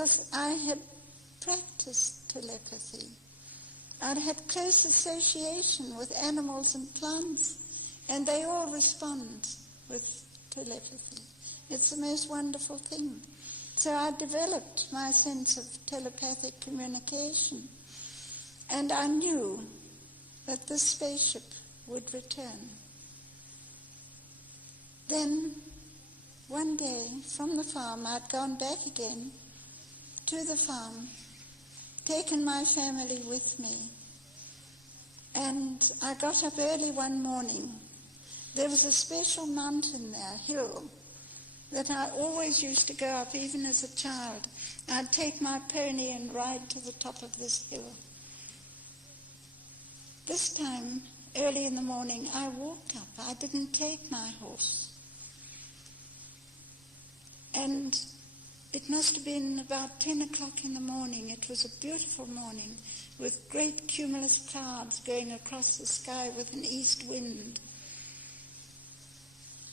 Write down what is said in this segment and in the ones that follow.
Because I had practiced telepathy. I'd had close association with animals and plants, and they all respond with telepathy. It's the most wonderful thing. So I developed my sense of telepathic communication, and I knew that this spaceship would return. Then, one day, from the farm, I'd gone back again to the farm, taken my family with me, and I got up early one morning. There was a special mountain there, hill, that I always used to go up, even as a child. I'd take my pony and ride to the top of this hill. This time, early in the morning, I walked up. I didn't take my horse. And it must have been about 10 o'clock in the morning. It was a beautiful morning with great cumulus clouds going across the sky with an east wind.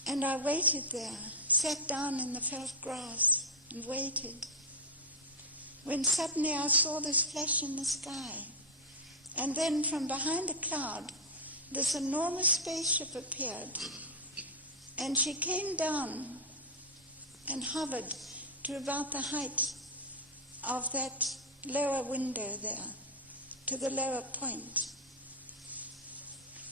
And I waited there, sat down in the felt grass and waited. When suddenly I saw this flash in the sky. And then from behind a cloud, this enormous spaceship appeared. And she came down and hovered to about the height of that lower window there, to the lower point,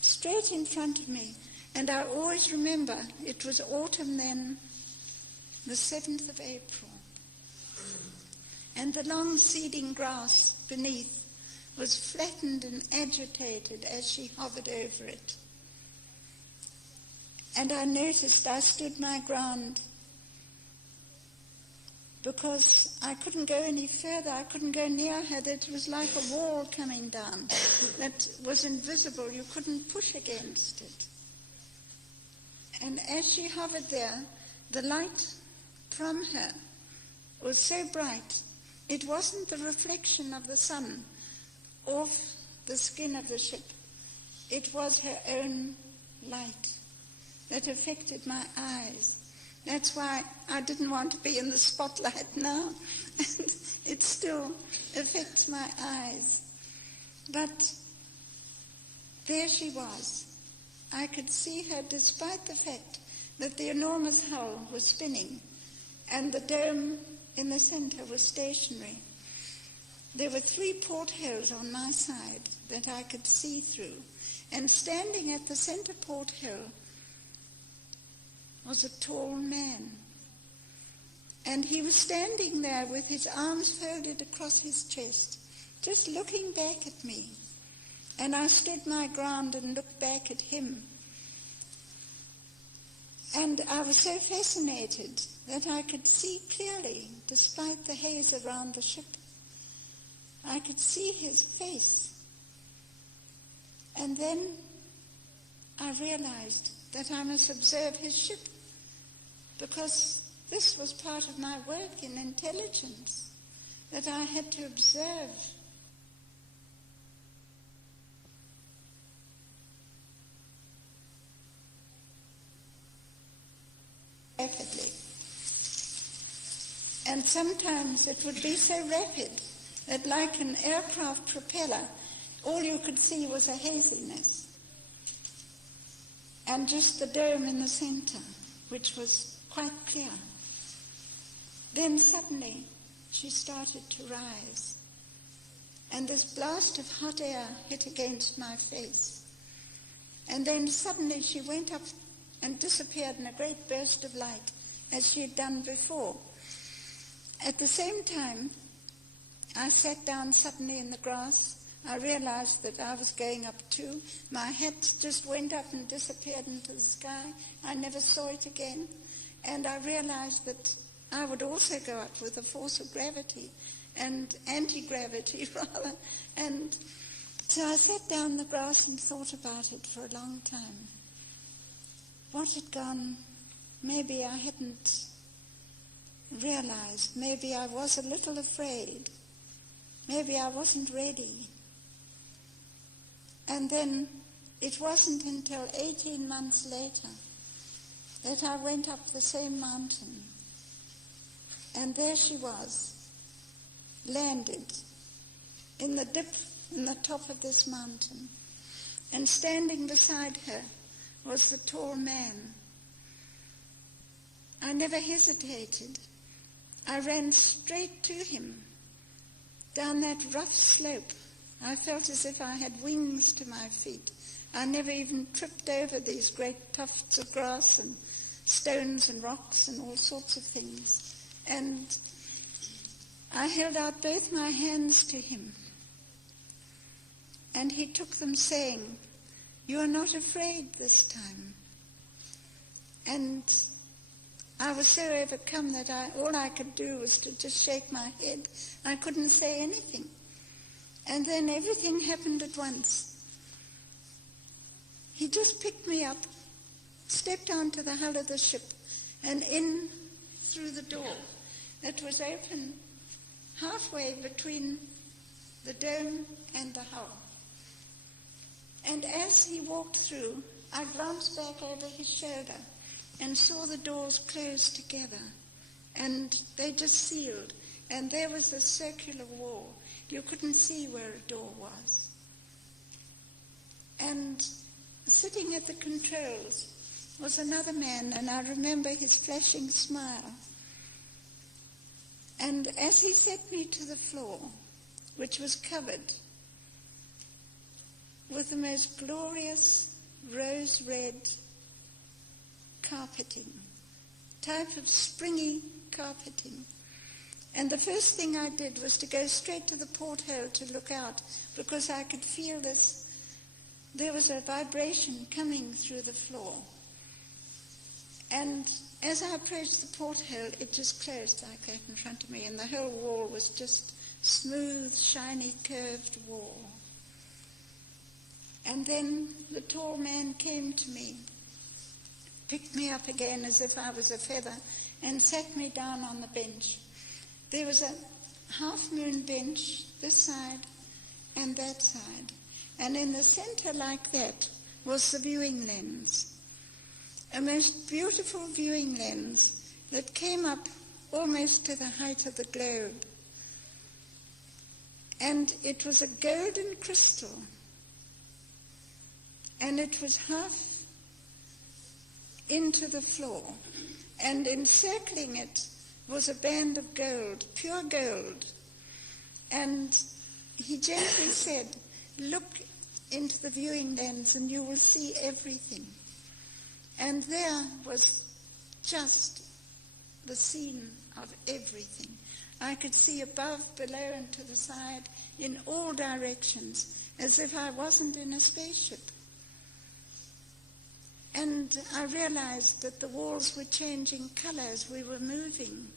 straight in front of me. And I always remember, it was autumn then, the 7th of April, and the long seeding grass beneath was flattened and agitated as she hovered over it. And I noticed I stood my ground, because I couldn't go any further. I couldn't go near her. It was like a wall coming down that was invisible. You couldn't push against it. And as she hovered there, the light from her was so bright, it wasn't the reflection of the sun off the skin of the ship. It was her own light that affected my eyes. That's why I didn't want to be in the spotlight now. And it still affects my eyes. But there she was. I could see her despite the fact that the enormous hull was spinning and the dome in the center was stationary. There were 3 portholes on my side that I could see through. And standing at the center porthole was a tall man. And he was standing there with his arms folded across his chest, just looking back at me. And I stood my ground and looked back at him. And I was so fascinated that I could see clearly, despite the haze around the ship. I could see his face. And then I realized that I must observe his ship, because this was part of my work in intelligence, that I had to observe. Rapidly. And sometimes it would be so rapid that, like an aircraft propeller, all you could see was a haziness. And just the dome in the center, which was quite clear. Then suddenly she started to rise, and this blast of hot air hit against my face. And then suddenly she went up and disappeared in a great burst of light, as she had done before. At the same time, I sat down suddenly in the grass. I realized that I was going up too. My hat just went up and disappeared into the sky. I never saw it again. And I realized that I would also go up with the force of gravity, and anti-gravity rather. And so I sat down in the grass and thought about it for a long time. What had gone? Maybe I hadn't realized. Maybe I was a little afraid. Maybe I wasn't ready. And then it wasn't until 18 months later that I went up the same mountain. And there she was, landed in the dip in the top of this mountain. And standing beside her was the tall man. I never hesitated. I ran straight to him down that rough slope. I felt as if I had wings to my feet. I never even tripped over these great tufts of grass and stones and rocks and all sorts of things. And I held out both my hands to him. And he took them saying, "You are not afraid this time." And I was so overcome that all I could do was to just shake my head. I couldn't say anything. And then everything happened at once. He just picked me up, stepped onto the hull of the ship, and in through the door. It was open halfway between the dome and the hull. And as he walked through, I glanced back over his shoulder and saw the doors close together, and they just sealed. And there was a circular wall. You couldn't see where a door was. And sitting at the controls was another man, and I remember his flashing smile. And as he set me to the floor, which was covered with the most glorious rose-red carpeting, type of springy carpeting. And the first thing I did was to go straight to the porthole to look out, because I could feel this. There was a vibration coming through the floor. And as I approached the porthole, it just closed like that in front of me, and the whole wall was just smooth, shiny, curved wall. And then the tall man came to me, picked me up again as if I was a feather, and sat me down on the bench. There was a half-moon bench, this side and that side. And in the center like that was the viewing lens. A most beautiful viewing lens that came up almost to the height of the globe. And it was a golden crystal. And it was half into the floor. And encircling it was a band of gold, pure gold. And he gently said, "Look into the viewing lens and you will see everything." And there was just the scene of everything. I could see above, below, and to the side, in all directions, as if I wasn't in a spaceship. And I realized that the walls were changing color as we were moving,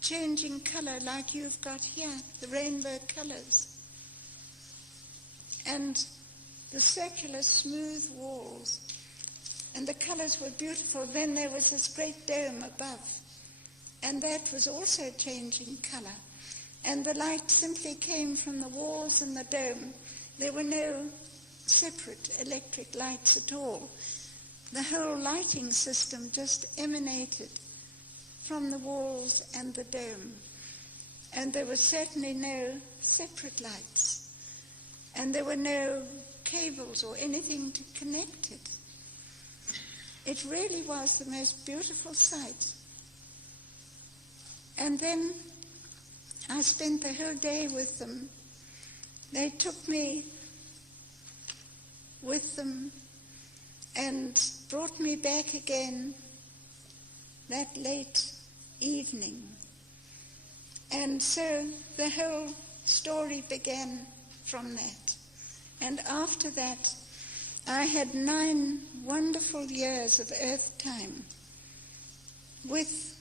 changing color like you've got here, the rainbow colors. And the circular smooth walls, and the colors were beautiful. Then there was this great dome above, and that was also changing color. And the light simply came from the walls and the dome. There were no separate electric lights at all. The whole lighting system just emanated from the walls and the dome. And there was certainly no separate lights. And there were no cables or anything to connect it. It really was the most beautiful sight. And then I spent the whole day with them. They took me with them and brought me back again that late evening. And so the whole story began from that. And after that, I had 9 wonderful years of earth time with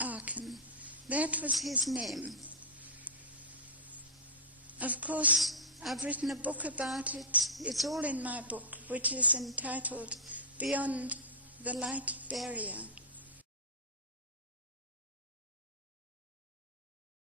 Arkan. That was his name. Of course, I've written a book about it. It's all in my book, which is entitled Beyond the Light Barrier.